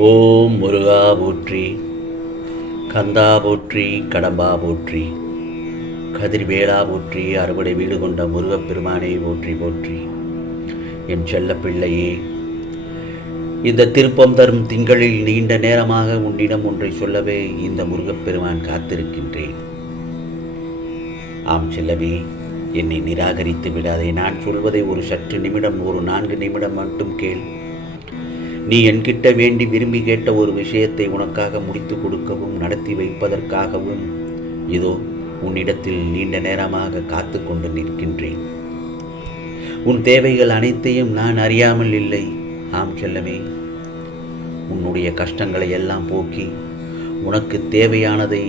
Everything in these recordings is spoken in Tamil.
ஓம் முருகா போற்றி, கந்தா போற்றி, கடம்பா போற்றி, கதிர்வேளா போற்றி, அறுவடை வீடு கொண்ட முருகப்பெருமானை போற்றி போற்றி. என் செல்ல பிள்ளையே, இந்த திருப்பம் தரும் திங்களில் நீண்ட நேரமாக உன்னிடம் ஒன்றை சொல்லவே இந்த முருகப்பெருமான் காத்திருக்கின்றேன். ஆம் செல்லவே, என்னை நிராகரித்து விடாதே. நான் சொல்வதை ஒரு சற்று நிமிடம், ஒரு 4 நிமிடம் மட்டும் கேள். நீ என்கிட்ட வேண்டி விரும்பி கேட்ட ஒரு விஷயத்தை உனக்காக முடித்து கொடுக்கவும் நடத்தி வைப்பதற்காகவும் இதோ உன்னிடத்தில் நீண்ட நேரமாக காத்து கொண்டு நிற்கின்றேன். உன் தேவைகள் அனைத்தையும் நான் அறியாமல் இல்லை. ஆம் செல்லமே, உன்னுடைய கஷ்டங்களை எல்லாம் போக்கி உனக்கு தேவையானதை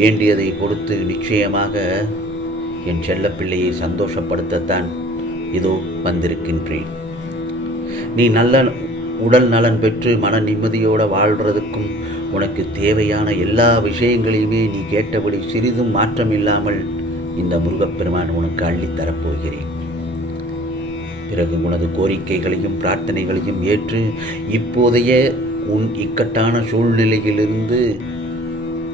வேண்டியதை கொடுத்து நிச்சயமாக என் செல்லப்பிள்ளையை சந்தோஷப்படுத்தத்தான் இதோ வந்திருக்கின்றேன். நீ நல்ல உடல் நலன் பெற்று மன நிம்மதியோடு வாழ்கிறதுக்கும் உனக்கு தேவையான எல்லா விஷயங்களையுமே நீ கேட்டபடி சிறிதும் மாற்றமில்லாமல் இந்த முருகப்பெருமான் உனக்கு அள்ளித்தரப்போகிறேன். பிறகு உனது கோரிக்கைகளையும் பிரார்த்தனைகளையும் ஏற்று இப்போதைய உன் இக்கட்டான சூழ்நிலையிலிருந்து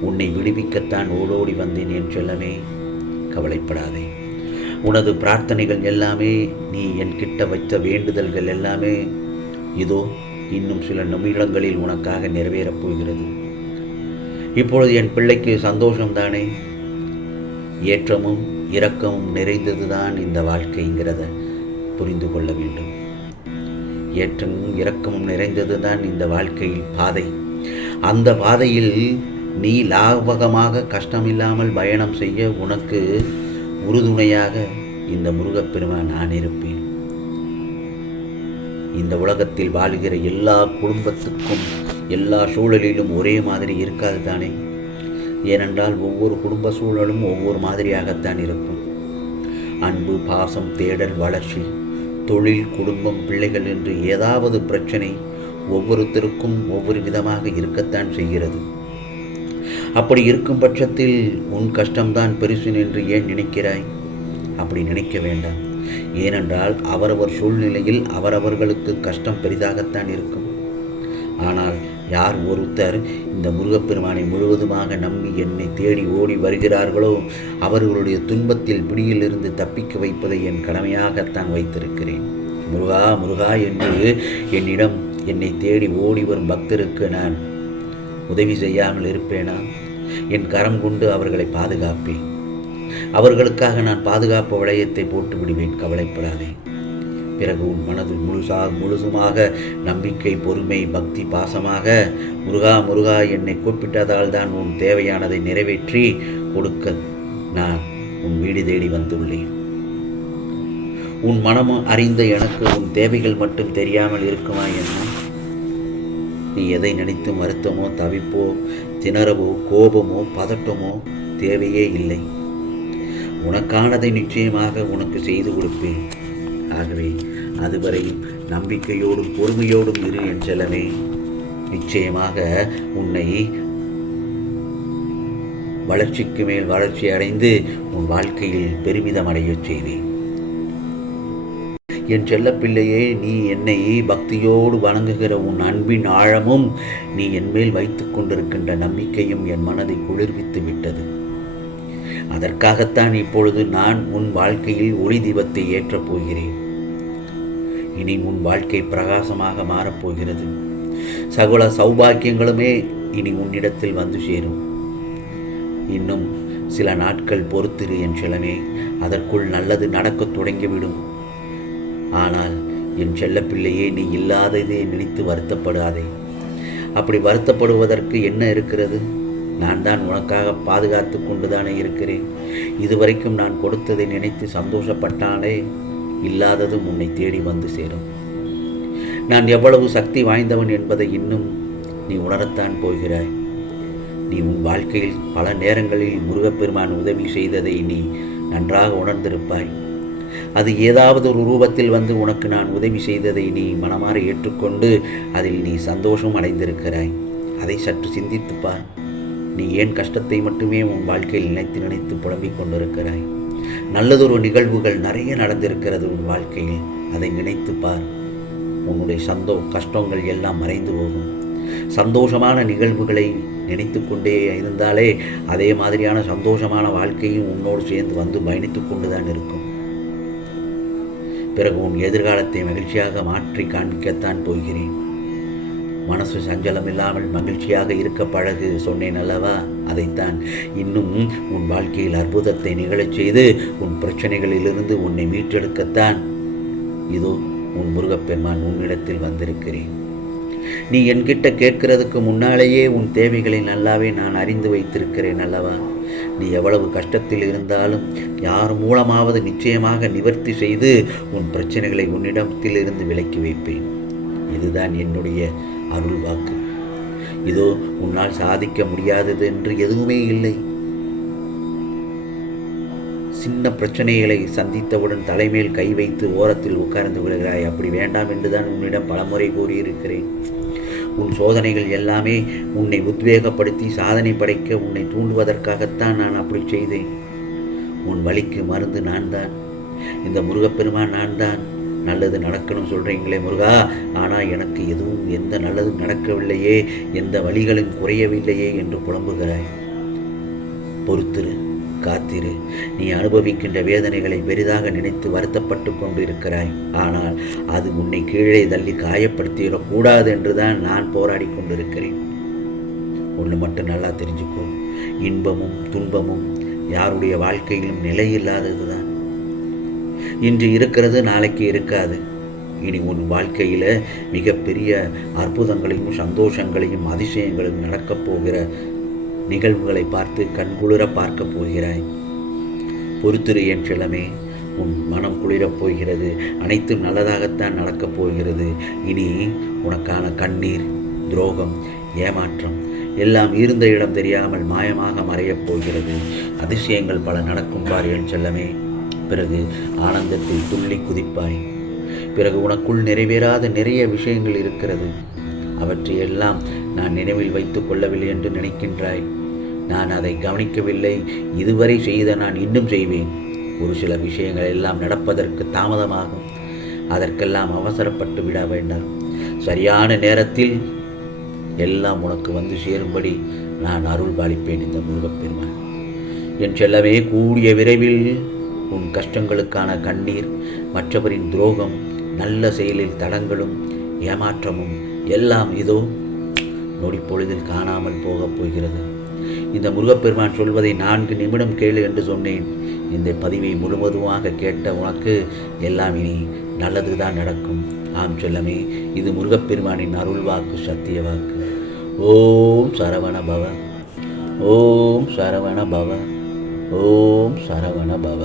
உன்னை விடுவிக்கத்தான் ஓடோடி வந்தேன் என் செல்லமே. கவலைப்படாதே. உனது பிரார்த்தனைகள் எல்லாமே, நீ என்கிட்ட வைத்த வேண்டுதல்கள் எல்லாமே இதோ இன்னும் சில நிமிடங்களில் உனக்காக நிறைவேறப் போகிறது. இப்பொழுது என் பிள்ளைக்கு சந்தோஷம்தானே? ஏற்றமும் இரக்கமும் நிறைந்ததுதான் இந்த வாழ்க்கைங்கிறத புரிந்து கொள்ள வேண்டும். ஏற்றமும் இரக்கமும் நிறைந்ததுதான் இந்த வாழ்க்கையில் பாதை. அந்த பாதையில் நீ லாபகமாக கஷ்டமில்லாமல் பயணம் செய்ய உனக்கு உறுதுணையாக இந்த முருகப்பெருமான் நான் இருப்பேன். இந்த உலகத்தில் வாழ்கிற எல்லா குடும்பத்துக்கும் எல்லா சூழலிலும் ஒரே மாதிரி இருக்காது தானே? ஏனென்றால் ஒவ்வொரு குடும்ப சூழலும் ஒவ்வொரு மாதிரியாகத்தான் இருக்கும். அன்பு, பாசம், தேடல், வளர்ச்சி, தொழில், குடும்பம், பிள்ளைகள் என்று ஏதாவது பிரச்சனை ஒவ்வொருத்தருக்கும் ஒவ்வொரு விதமாக இருக்கத்தான் செய்கிறது. அப்படி இருக்கும் பட்சத்தில் உன் கஷ்டம்தான் பெருசு என்று ஏன் நினைக்கிறாய்? அப்படி நினைக்க வேண்டாம். ஏனென்றால் அவரவர் சூழ்நிலையில் அவரவர்களுக்கு கஷ்டம் பெரிதாகத்தான் இருக்கும். ஆனால் யார் ஒருத்தர் இந்த முருகப்பெருமானை முழுவதுமாக நம்பி என்னை தேடி ஓடி வருகிறார்களோ அவர்களுடைய துன்பத்தில் பிடியிலிருந்து தப்பிக்க வைப்பதை என் கடமையாகத்தான் வைத்திருக்கிறேன். முருகா முருகா என்று என்னிடம் என்னை தேடி ஓடி வரும் பக்தருக்கு நான் உதவி செய்யாமல் இருப்பேனா? என் கரம் கொண்டு அவர்களை பாதுகாப்பேன். அவர்களுக்காக நான் பாதுகாப்பு வளையத்தை போட்டு விடுவேன். கவலைப்படாதே. பிறகு உன் மனதில் முழுசுமாக நம்பிக்கை, பொறுமை, பக்தி, பாசமாக முருகா முருகா என்னை கூப்பிட்டதால் தான் உன் தேவையானதை நிறைவேற்றி கொடுக்க நான் உன் வீடு தேடி வந்துள்ளேன். உன் மனமும் அறிந்த எனக்கு உன் தேவைகள் மட்டும் தெரியாமல் இருக்குமா என்ன? நீ எதை நினைத்தும் வருத்தமோ, தவிப்போ, திணறவோ, கோபமோ, பதட்டமோ தேவையே இல்லை. உனக்கானதை நிச்சயமாக உனக்கு செய்து கொடுப்பேன். ஆகவே அதுவரையும் நம்பிக்கையோடும் பொறுமையோடும் இரு என் செல்லமே. நிச்சயமாக உன்னை வளர்ச்சிக்கு மேல் வளர்ச்சி அடைந்து உன் வாழ்க்கையில் பெருமிதம் அடையச் செய்வேன். என் செல்லப்பிள்ளையே, நீ என்னை பக்தியோடு வணங்குகிற உன் அன்பின் ஆழமும் நீ என்மேல் வைத்து கொண்டிருக்கின்ற நம்பிக்கையும் என் மனதை குளிர்வித்து விட்டது. அதற்காகத்தான் இப்பொழுது நான் உன் வாழ்க்கையில் ஒளி தீபத்தை ஏற்றப் போகிறேன். இனி உன் வாழ்க்கை பிரகாசமாக மாறப்போகிறது. சகல சௌபாக்கியங்களுமே இனி உன்னிடத்தில் வந்து சேரும். இன்னும் சில நாட்கள் பொறுத்திரு என் செல்லமே. அதற்குள் நல்லது நடக்கத் தொடங்கிவிடும். ஆனால் என் செல்லப்பிள்ளையே, நீ இல்லாததை நினைத்து வருத்தப்படாதே. அப்படி வருத்தப்படுவதற்கு என்ன இருக்கிறது? நான் தான் உனக்காக பாதுகாத்து கொண்டுதானே இருக்கிறேன். இதுவரைக்கும் நான் கொடுத்ததை நினைத்து சந்தோஷப்பட்டாலே இல்லாததும் உன்னை தேடி வந்து சேரும். நான் எவ்வளவு சக்தி வாய்ந்தவன் என்பதை இன்னும் நீ உணரத்தான் போகிறாய். நீ உன் வாழ்க்கையில் பல நேரங்களில் முருகப்பெருமான் உதவி செய்ததை நீ நன்றாக உணர்ந்திருப்பாய். அது ஏதாவது ஒரு ரூபத்தில் வந்து உனக்கு நான் உதவி செய்ததை நீ மனமாற ஏற்றுக்கொண்டு அதில் நீ சந்தோஷம் அடைந்திருக்கிறாய். அதை சற்று சிந்தித்துப்பார். நீ ஏன் கஷ்டத்தை மட்டுமே உன் வாழ்க்கையில் நினைத்து நினைத்து புலம்பிக் கொண்டிருக்கிறாய்? நல்லதொரு நிகழ்வுகள் நிறைய நடந்திருக்கிறது உன் வாழ்க்கையில். அதை நினைத்து பார். உன்னுடைய கஷ்டங்கள் எல்லாம் மறைந்து போகும். சந்தோஷமான நிகழ்வுகளை நினைத்து கொண்டே இருந்தாலே அதே மாதிரியான சந்தோஷமான வாழ்க்கையும் உன்னோடு சேர்ந்து வந்து பயணித்து கொண்டு தான் இருக்கும். பிறகு உன் எதிர்காலத்தை மகிழ்ச்சியாக மாற்றி காண்பிக்கத்தான் போகிறேன். மனசு சஞ்சலம் இல்லாமல் மகிழ்ச்சியாக இருக்க பழகு சொன்னேன் அல்லவா? அதைத்தான் இன்னும் உன் வாழ்க்கையில் அற்புதத்தை நிகழச் செய்து உன் பிரச்சனைகளிலிருந்து உன்னை மீட்டெடுக்கத்தான் இதோ உன் முருகப்பெருமான் உன்னிடத்தில் வந்திருக்கிறேன். நீ என்கிட்ட கேட்கிறதுக்கு முன்னாலேயே உன் தேவைகளை நல்லாவே நான் அறிந்து வைத்திருக்கிறேன் அல்லவா? நீ எவ்வளவு கஷ்டத்தில் இருந்தாலும் யார் மூலமாவது நிச்சயமாக நிவர்த்தி செய்து உன் பிரச்சனைகளை உன்னிடத்திலிருந்து விலக்கி வைப்பேன். இதுதான் என்னுடைய அருள் வாக்கு. இதோ உன்னால் சாதிக்க முடியாதது என்று எதுவுமே இல்லை. சின்ன பிரச்சனைகளை சந்தித்தவுடன் தலைமேல் கை வைத்து ஓரத்தில் உட்கார்ந்து விடுகிறாய். அப்படி வேண்டாம் என்றுதான் உன்னிடம் பலமுறை கூறியிருக்கிறேன். உன் சோதனைகள் எல்லாமே உன்னை உத்வேகப்படுத்தி சாதனை படைக்க உன்னை தூண்டுவதற்காகத்தான் நான் அப்படி செய்தேன். உன் வலிக்கு மருந்து நான் தான், இந்த முருகப்பெருமான் நான் தான். நல்லது நடக்கணும் சொல்கிறீங்களே முருகா, ஆனால் எனக்கு எதுவும் எந்த நல்லதும் நடக்கவில்லையே, எந்த வழிகளும் குறையவில்லையே என்று புலம்புகிறாய். பொறுத்திரு, காத்திரு. நீ அனுபவிக்கின்ற வேதனைகளை பெரிதாக நினைத்து வருத்தப்பட்டு கொண்டு இருக்கிறாய். ஆனால் அது உன்னை கீழே தள்ளி காயப்படுத்திடக்கூடாது என்றுதான் நான் போராடி கொண்டிருக்கிறேன். ஒன்று மட்டும் நல்லா தெரிஞ்சுக்கோ, இன்பமும் துன்பமும் யாருடைய வாழ்க்கையிலும் நிலையில்லாதது தான். இன்று இருக்கிறது நாளைக்கு இருக்காது. இனி உன் வாழ்க்கையில் மிகப்பெரிய அற்புதங்களையும் சந்தோஷங்களையும் அதிசயங்களையும் நடக்கப் போகிற நிகழ்வுகளை பார்த்து கண்குளிர பார்க்க போகிறாய். பொறுத்திரு என் செல்லமே, உன் மனம் குளிரப் போகிறது. அனைத்தும் நல்லதாகத்தான் நடக்கப் போகிறது. இனி உனக்கான கண்ணீர், துரோகம், ஏமாற்றம் எல்லாம் இருந்த இடம் தெரியாமல் மாயமாக மறையப் போகிறது. அதிசயங்கள் பல நடக்கும் பார் என் செல்லமே. பிறகு ஆனந்தத்தில் துள்ளி குதிப்பாய். பிறகு உனக்குள் நிறைவேறாத நிறைய விஷயங்கள் இருக்கிறது. அவற்றையெல்லாம் நான் நினைவில் வைத்துக் கொள்ளவில்லை என்று நினைக்கின்றாய். நான் அதை கவனிக்கவில்லை. இதுவரை செய்த நான் இன்னும் செய்வேன். ஒரு சில விஷயங்கள் எல்லாம் நடப்பதற்கு தாமதமாகும். அதற்கெல்லாம் அவசரப்பட்டு விட வேண்டாம். சரியான நேரத்தில் எல்லாம் உனக்கு வந்து சேரும்படி நான் அருள் பாலிப்பேன் இந்த முருகப்பெருமான். என் செல்லவே, கூடிய விரைவில் உன் கஷ்டங்களுக்கான கண்ணீர், மற்றவரின் துரோகம், நல்ல செயலில் தடங்களும் ஏமாற்றமும் எல்லாம் இதோ நொடி பொழுதில் காணாமல் போகப் போகிறது. இந்த முருகப்பெருமான் சொல்வதை 4 நிமிடம் கேளு என்று சொன்னேன். இந்த பதிவை முழுவதுமாக கேட்ட உனக்கு எல்லாம் இனி நல்லதுதான் நடக்கும். ஆம் செல்லமே, இது முருகப்பெருமானின் அருள் வாக்கு, சத்திய வாக்கு. ஓம் சரவண பவ, ஓம் சரவண பவ, ஓம் சரவண பவ.